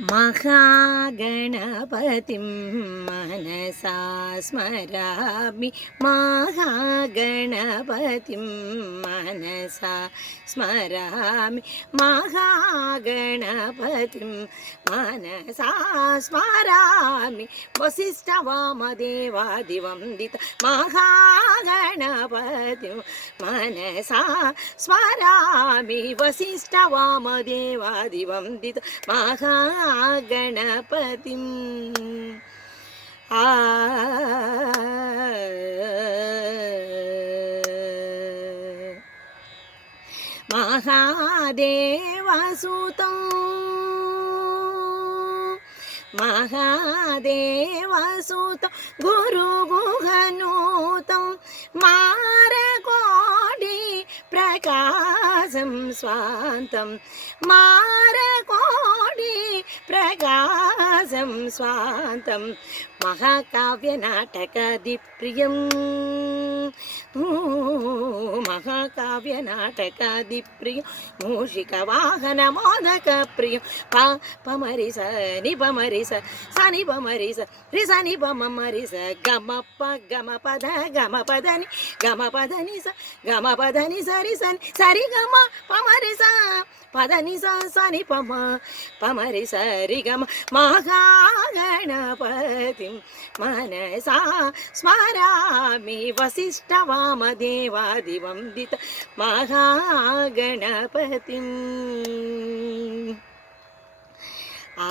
महागणपतिं मनसा स्मरामि महागणपतिं मनसा स्मरामि महागणपतिं मनसा स्मरामि वसिष्ठवामदेवादिवन्दित महागणपतिं मनसा स्मरामि वसिष्ठवामदेवादिवन्दित महागणपतिं महादेवसुतं महादेवसुतं गुरुगुहनुतं मारकोटि प्रकाशं स्वान्तं मारकोटि प्रकाशं स्वान्तं महाकाव्यनाटकादिप्रियं महाकाव्यनाटकादिप्रियं मूषिकवाहनमोदकप्रियं पमरि स नि पमरि स नि पमरि स रि स नि पमरि स गमप गमपद गमपदनि गमपदनि स गमपदनि सरि सनि सरि गम पमरि स पदनि स सनि पम पमरि सरि गम महागणपतिं मनसा स्मरामि वसिष्ठवामदेवादिवन्दित महागणपतिम् आ